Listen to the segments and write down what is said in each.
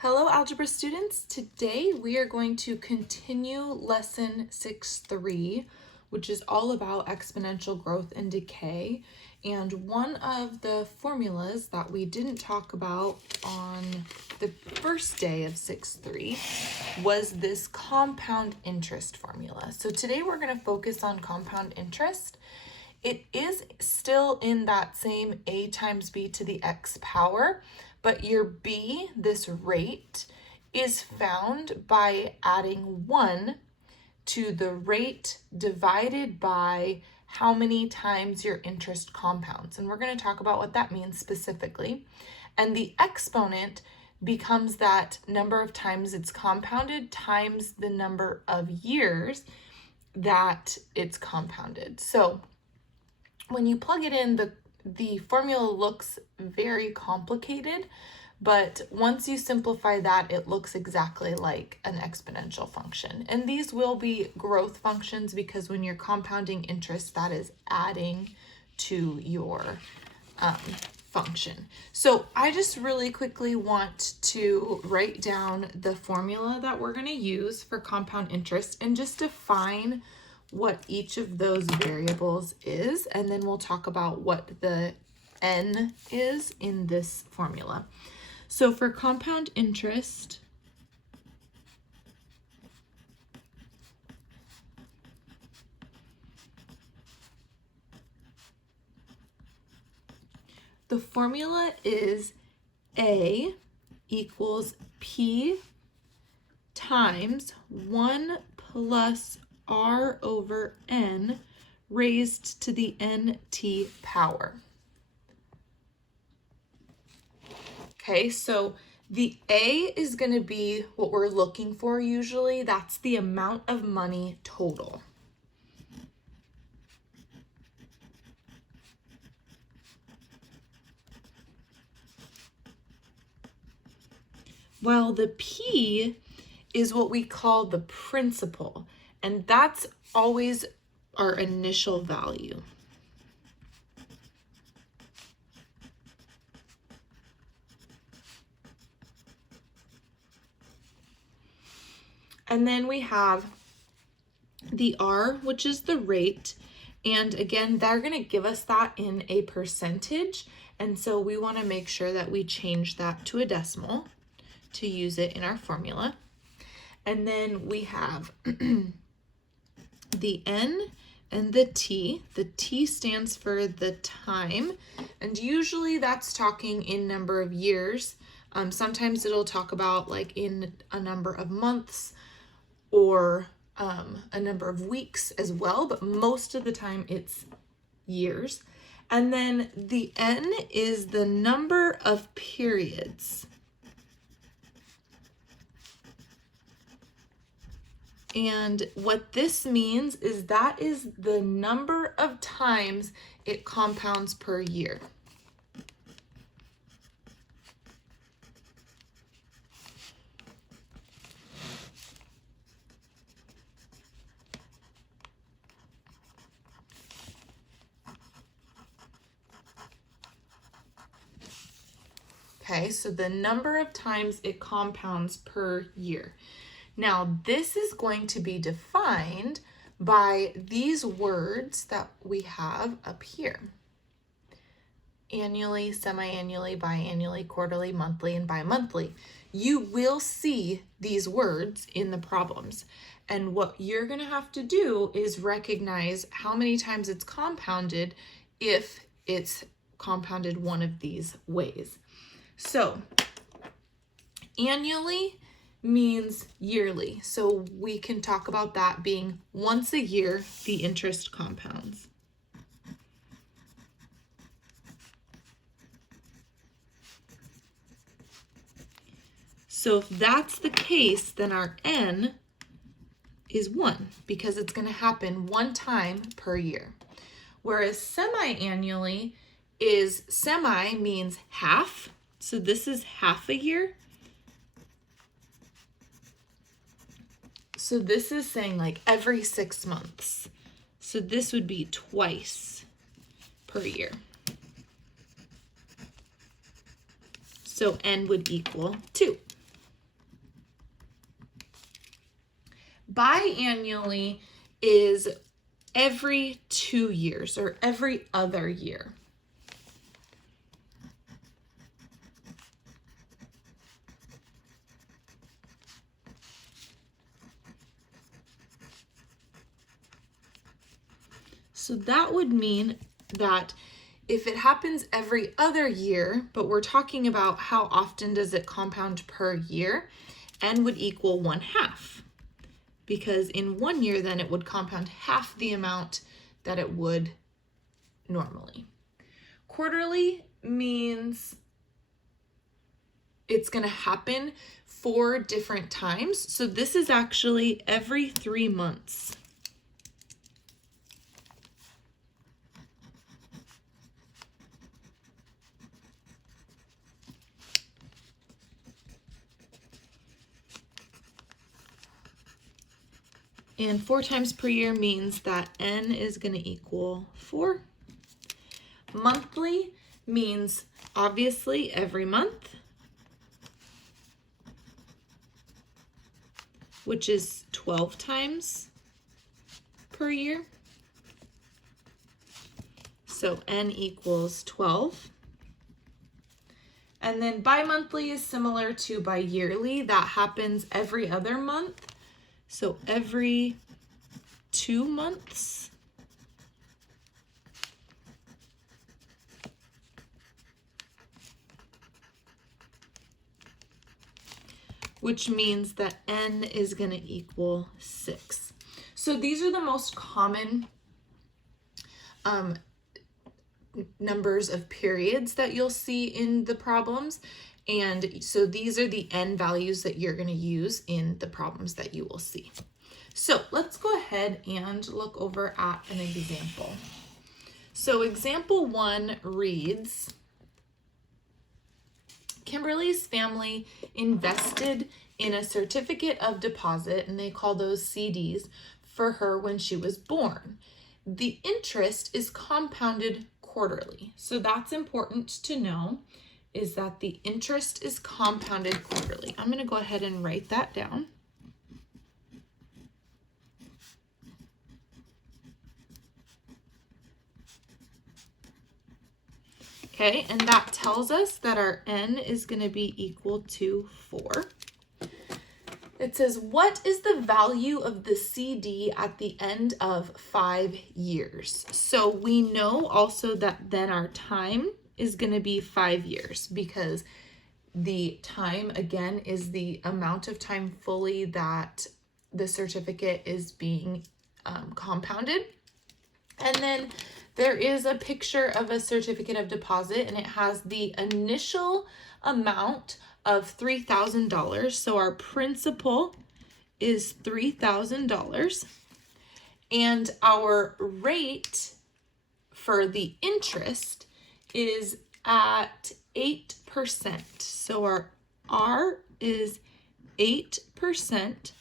Hello, algebra students. Today we are going to continue lesson 6.3, which is all about exponential growth and decay. And one of the formulas that we didn't talk about on the first day of 6.3 was this compound interest formula. So today we're going to focus on compound interest. It is still in that same a times b to the x power, but your b, this rate, is found by adding 1 to the rate divided by how many times your interest compounds. And we're going to talk about what that means specifically. And the exponent becomes that number of times it's compounded times the number of years that it's compounded. So when you plug it in, the formula looks very complicated, but once you simplify that, it looks exactly like an exponential function. And these will be growth functions because when you're compounding interest, that is adding to your function. So I just really quickly want to write down the formula that we're going to use for compound interest and just define what each of those variables is, and then we'll talk about what the n is in this formula. So for compound interest, the formula is A equals P times 1 plus R over N raised to the NT power. Okay, so the A is going to be what we're looking for usually. That's the amount of money total. While the P is what we call the principal, and that's always our initial value. And then we have the R, which is the rate. And again, they're going to give us that in a percentage. And so we want to make sure that we change that to a decimal to use it in our formula. And then we have the N and the T. The T stands for the time, and usually that's talking in number of years. Sometimes it'll talk about like in a number of months or a number of weeks as well, but most of the time it's years. And then the N is the number of periods. And what this means is that is the number of times it compounds per year. Okay, so the number of times it compounds per year. Now, this is going to be defined by these words that we have up here. Annually, semi-annually, biannually, quarterly, monthly, and bi-monthly. You will see these words in the problems. And what you're going to have to do is recognize how many times it's compounded if it's compounded one of these ways. So, annually means yearly. So we can talk about that being once a year, the interest compounds. So if that's the case, then our N is 1 because it's going to happen one time per year. Whereas semi-annually is semi means half. So this is half a year. So this is saying like every 6 months. So this would be twice per year. So N would equal 2. biannually is every 2 years or every other year. So that would mean that if it happens every other year, but we're talking about how often does it compound per year, n would equal 1/2. Because in 1 year, then it would compound half the amount that it would normally. Quarterly means it's going to happen 4 different times. So this is actually every 3 months. And 4 times per year means that n is going to equal 4. Monthly means obviously every month, which is 12 times per year. So n equals 12. And then bi-monthly is similar to bi-yearly. That happens every other month. So every 2 months. Which means that n is going to equal 6. So these are the most common numbers of periods that you'll see in the problems. And so these are the n values that you're going to use in the problems that you will see. So let's go ahead and look over at an example. So example 1 reads, Kimberly's family invested in a certificate of deposit, and they call those CDs, for her when she was born. The interest is compounded quarterly. So that's important to know, is that the interest is compounded quarterly. I'm going to go ahead and write that down. Okay, and that tells us that our n is going to be equal to 4. It says, what is the value of the CD at the end of 5 years? So we know also that then our time is going to be 5 years, because the time, again, is the amount of time fully that the certificate is being compounded. And then there is a picture of a certificate of deposit, and it has the initial amount of $3,000. So our principal is $3,000, and our rate for the interest is at 8%. So our R is 8%,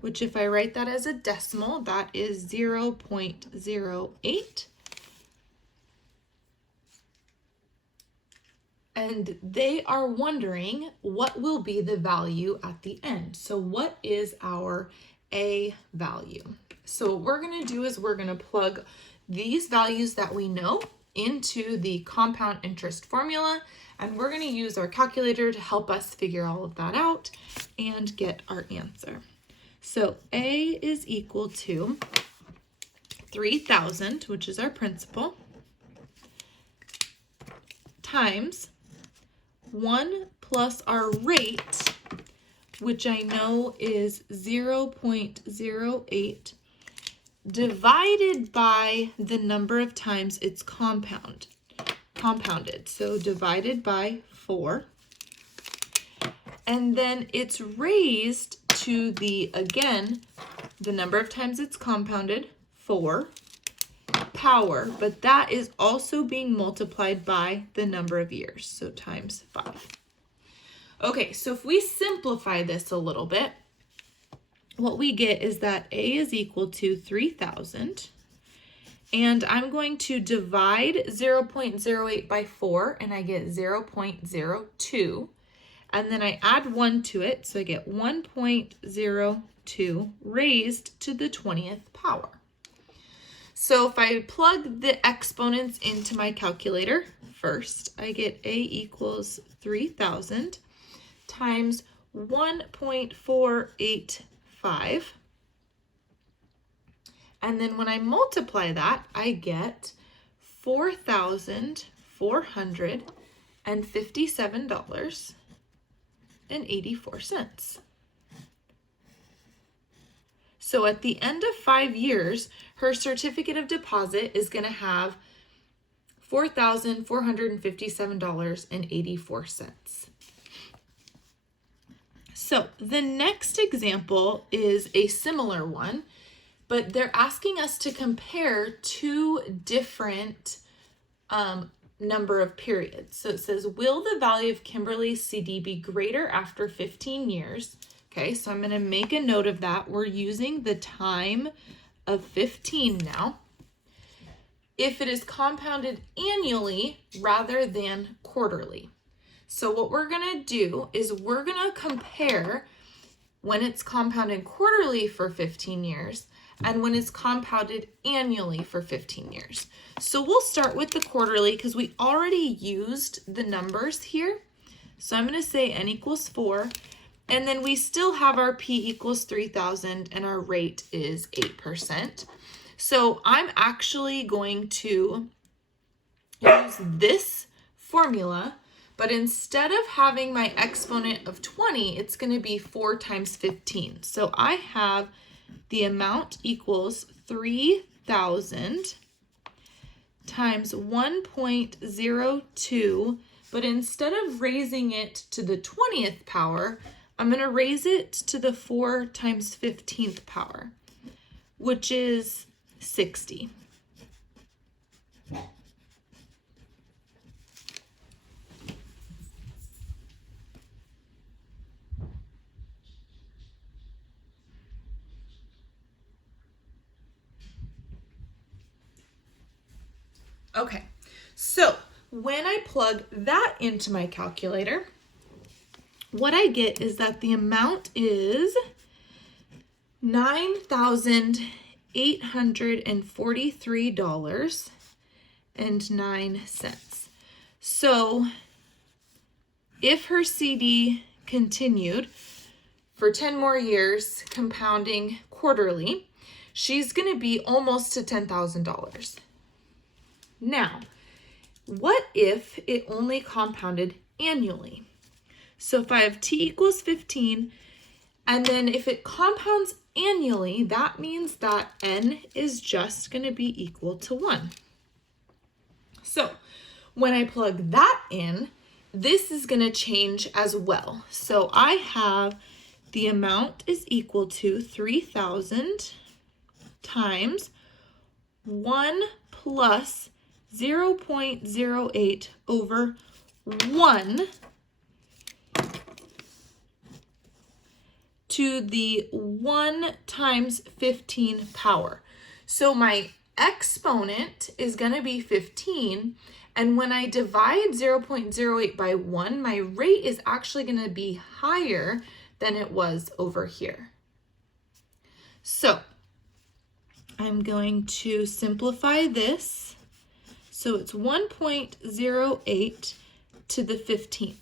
which if I write that as a decimal, that is 0.08. And they are wondering what will be the value at the end. So what is our A value? So what we're going to do is we're going to plug these values that we know into the compound interest formula, and we're going to use our calculator to help us figure all of that out and get our answer. So A is equal to 3,000, which is our principal, times 1 plus our rate, which I know is 0.08, divided by the number of times it's compounded. So divided by 4. And then it's raised to the, again, the number of times it's compounded, 4, power, but that is also being multiplied by the number of years, so times 5. Okay, so if we simplify this a little bit, what we get is that A is equal to 3,000, and I'm going to divide 0.08 by 4, and I get 0.02, and then I add 1 to it, so I get 1.02 raised to the 20th power. So if I plug the exponents into my calculator, first I get A equals 3,000 times 1.485. And then when I multiply that, I get $4,457.84. So at the end of 5 years, her certificate of deposit is going to have $4,457.84. So the next example is a similar one, but they're asking us to compare two different number of periods. So it says, will the value of Kimberly's CD be greater after 15 years? Okay, so I'm going to make a note of that. We're using the time of 15 now. If it is compounded annually rather than quarterly. So what we're going to do is we're going to compare when it's compounded quarterly for 15 years and when it's compounded annually for 15 years. So we'll start with the quarterly because we already used the numbers here. So I'm going to say n equals 4, and then we still have our p equals 3,000 and our rate is 8%. So I'm actually going to use this formula, but instead of having my exponent of 20, it's going to be 4 times 15. So I have the amount equals 3,000 times 1.02, but instead of raising it to the 20th power, I'm going to raise it to the 4 times 15th power, which is 60. Okay, so when I plug that into my calculator, what I get is that the amount is $9,843.09. So if her CD continued for 10 more years, compounding quarterly, she's going to be almost to $10,000. Now, what if it only compounded annually? So if I have t equals 15, and then if it compounds annually, that means that n is just going to be equal to 1. So when I plug that in, this is going to change as well. So I have the amount is equal to 3,000 times 1 plus 0.08 over 1 to the 1 times 15 power. So my exponent is going to be 15, and when I divide 0.08 by 1, my rate is actually going to be higher than it was over here. So I'm going to simplify this. So it's 1.08 to the 15th.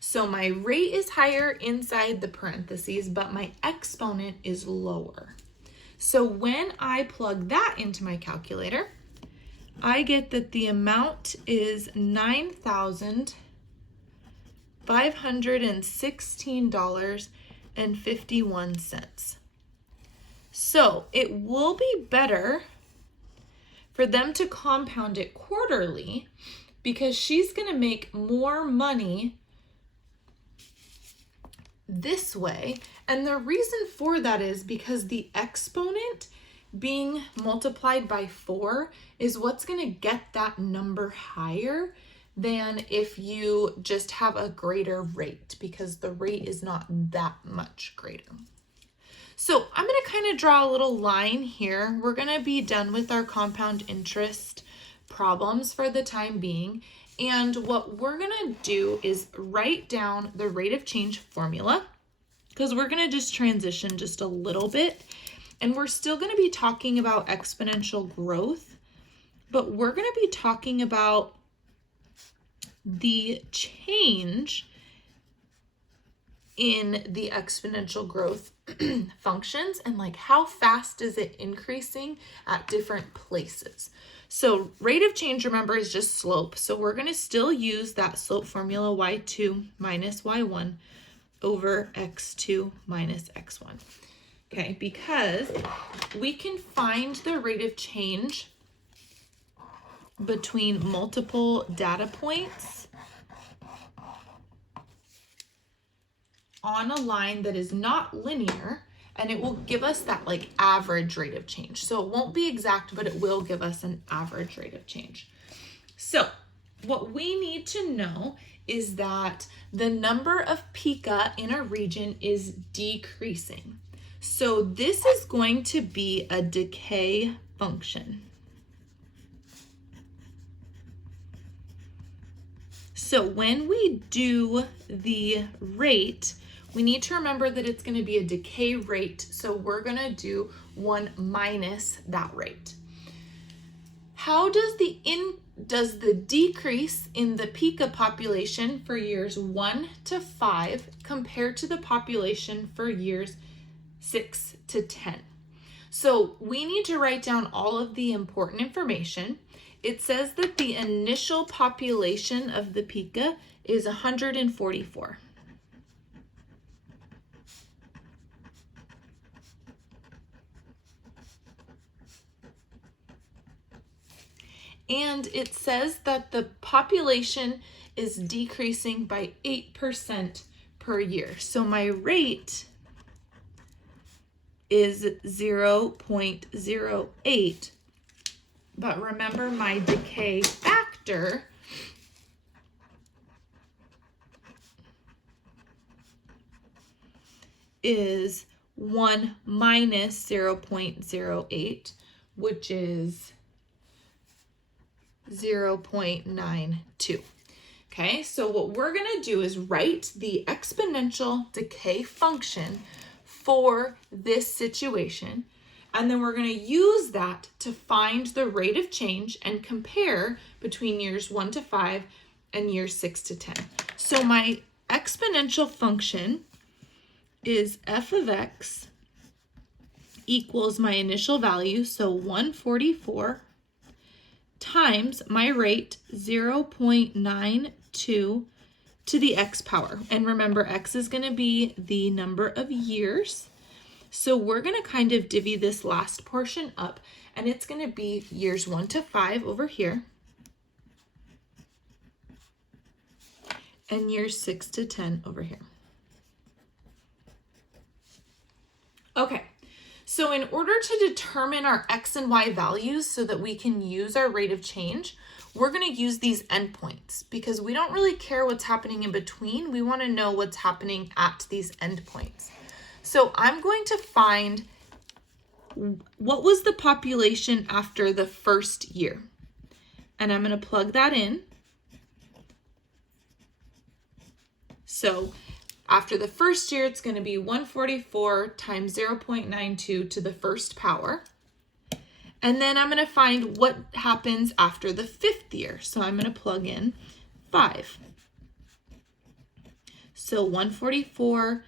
So my rate is higher inside the parentheses, but my exponent is lower. So when I plug that into my calculator, I get that the amount is $9,516.51. So it will be better for them to compound it quarterly because she's going to make more money this way. And the reason for that is because the exponent being multiplied by 4 is what's going to get that number higher than if you just have a greater rate, because the rate is not that much greater. So I'm going to kind of draw a little line here. We're going to be done with our compound interest problems for the time being. And what we're gonna do is write down the rate of change formula, because we're gonna just transition just a little bit. And we're still gonna be talking about exponential growth, but we're gonna be talking about the change in the exponential growth functions and like how fast is it increasing at different places. So rate of change, remember, is just slope. So we're going to still use that slope formula, y2 minus y1 over x2 minus x1. Okay, because we can find the rate of change between multiple data points on a line that is not linear, and it will give us that like average rate of change. So it won't be exact, but it will give us an average rate of change. So what we need to know is that the number of pica in a region is decreasing. So this is going to be a decay function. So when we do the rate, we need to remember that it's going to be a decay rate. So we're going to do 1 minus that rate. How does the decrease in the pica population for years 1 to 5 compare to the population for years 6 to 10? So we need to write down all of the important information. It says that the initial population of the pica is 144. And it says that the population is decreasing by 8% per year. So my rate is 0.08. But remember, my decay factor is 1 minus 0.08, which is 0.92. Okay, so what we're going to do is write the exponential decay function for this situation, and then we're going to use that to find the rate of change and compare between years 1 to 5 and years 6 to 10. So my exponential function is f of x equals my initial value, so 144, times my rate 0.92 to the x power. And remember, x is going to be the number of years. So we're going to kind of divvy this last portion up, and it's going to be years 1 to 5 over here, and years 6 to 10 over here. Okay, so in order to determine our x and y values so that we can use our rate of change, we're going to use these endpoints because we don't really care what's happening in between. We want to know what's happening at these endpoints. So I'm going to find what was the population after the first year, and I'm going to plug that in. So after the first year, it's going to be 144 times 0.92 to the first power. And then I'm going to find what happens after the 5th year. So I'm going to plug in 5. So 144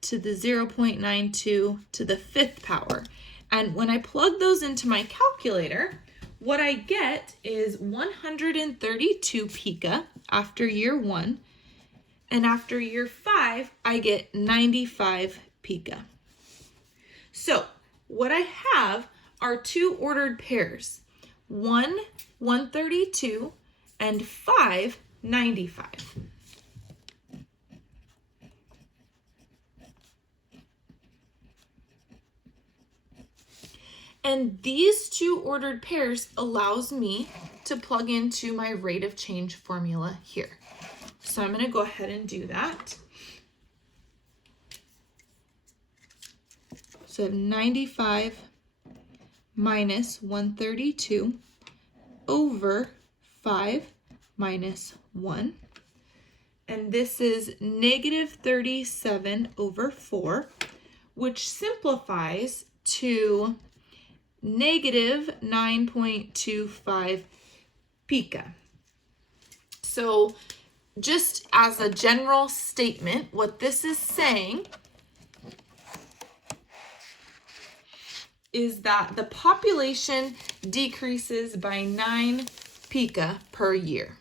to the 0.92 to the 5th power. And when I plug those into my calculator, what I get is 132 pica after year 1. And after year 5, I get 95 pica. So what I have are 2 ordered pairs, 1 132 and 5 95. And these 2 ordered pairs allows me to plug into my rate of change formula here. So I'm going to go ahead and do that. So 95 minus 132 over 5 minus 1. And this is negative 37 over 4, which simplifies to negative 9.25 pica. So just as a general statement, what this is saying is that the population decreases by 9 pica per year.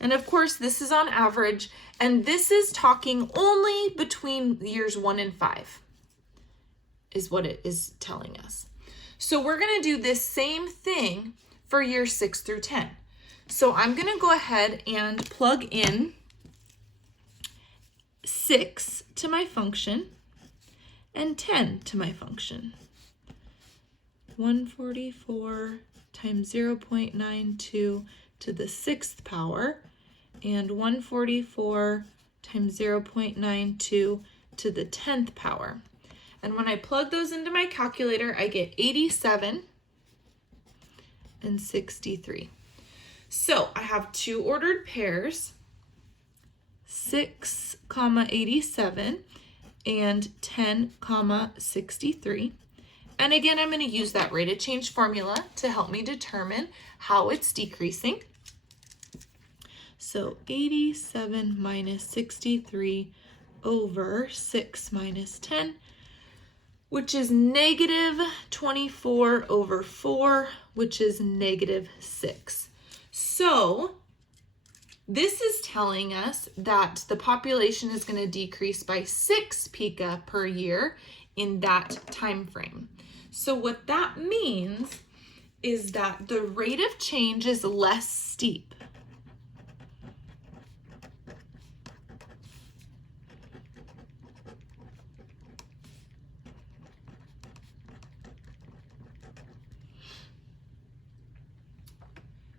And of course, this is on average, and this is talking only between years 1 and 5, is what it is telling us. So we're going to do this same thing for years 6 through 10. So I'm going to go ahead and plug in 6 to my function and 10 to my function. 144 times 0.92 to the 6th power, and 144 times 0.92 to the 10th power. And when I plug those into my calculator, I get 87 and 63. So I have two ordered pairs, 6, 87 and 10, 63. And again, I'm going to use that rate of change formula to help me determine how it's decreasing. So 87 minus 63 over 6 minus 10, which is negative 24 over 4, which is negative 6. So this is telling us that the population is going to decrease by 6 pica per year in that time frame. So what that means is that the rate of change is less steep.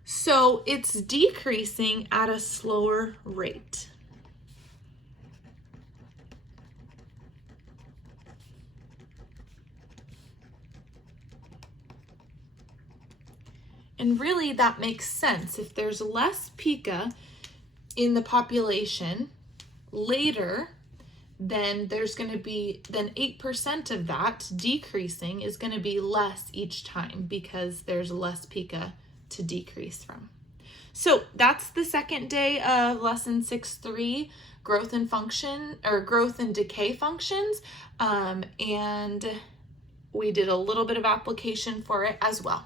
So it's decreasing at a slower rate. And really that makes sense. If there's less pica in the population later, then there's going to be, then 8% of that decreasing is going to be less each time because there's less pica to decrease from. So that's the second day of lesson 6.3, growth and function, or growth and decay functions. And we did a little bit of application for it as well.